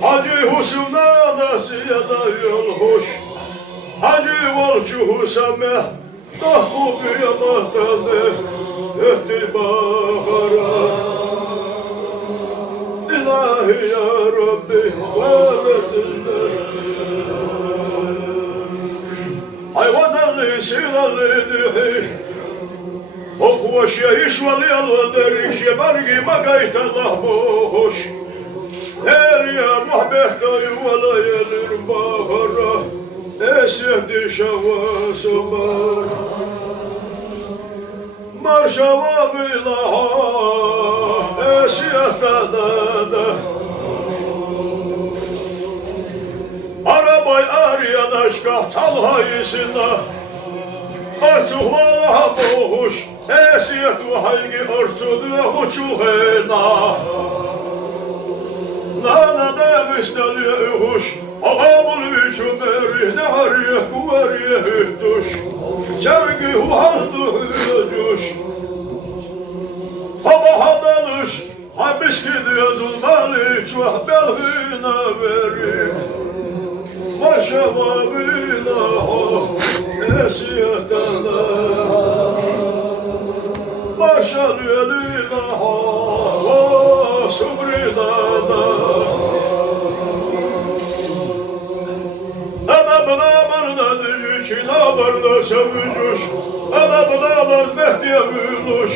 Hacı Hüsnü'na nasiyada yol hoş. Hacı Volçu Hüsame Tahbu kıyamatanı etti bahara. İlahi ya Rabbi vavetinle hayvazanlı sinanlı dühi Okvaşya işvali alvadır işe bargi magayt Allah boş. Derya muhbehkayı vala yelir bahara. Esefdi şava sobar Marşava bilaha Esiyahta da Arabay arayan aşka Çalhayısında Artık valaha boğuş Esiyahtu haygi orçudu Huçuğena Nana da müsteliye uhuş Ağabul üçümeri Nehariye kuvariye hüdduş Çergi huhaldu hücuş Tabaha dalış Habiski diye zulmali Çuh belhine verim Maşava bilaha Esiyetana Maşalüye lilaha Subridana Ana bınamarda düşüş, inabarda sevücüş Ana bınamaz mehdiye büyülüş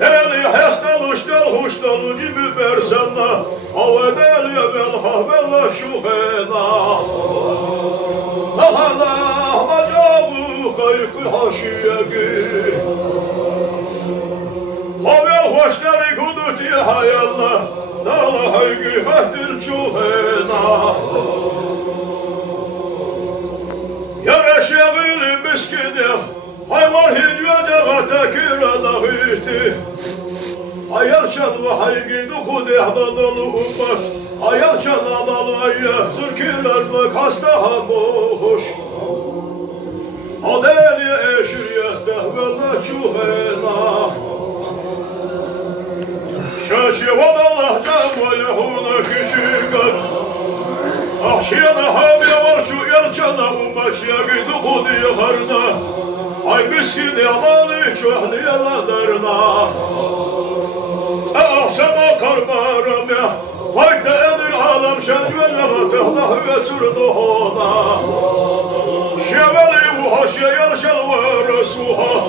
Eli hestaluş, delhuş dolu gibi bersenna Avedeliye belha bella şuhena Tahana macavu kaykı haşiyegi Havel hoşları kuduti hayallah Dala haygi hehdil çuhena Yareşeğili miskini Hayvan hicvece tekirana hüyti Ayarçan ve haygi nukud ehmanolu ummak Ayarçan analı ayya zırkilermek hasta hamuş Adeli eşriyet dehvelle çuhena Şaşivan Allah cam ve yehune kişikat Ahşiyana hamile var şu yelçana ummaşyagi dukudi yakarna Ay miskini amali çöhli yaladarna Ahsama karmaram ya Fayda edir alam şenvelle gatehna hüve çurduhona Şeveli bu haşye yelşel ve resuha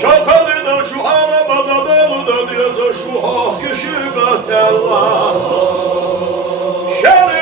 Şakalidan şu alamada dalıdan yazar şuha Kişi gatella Şeveli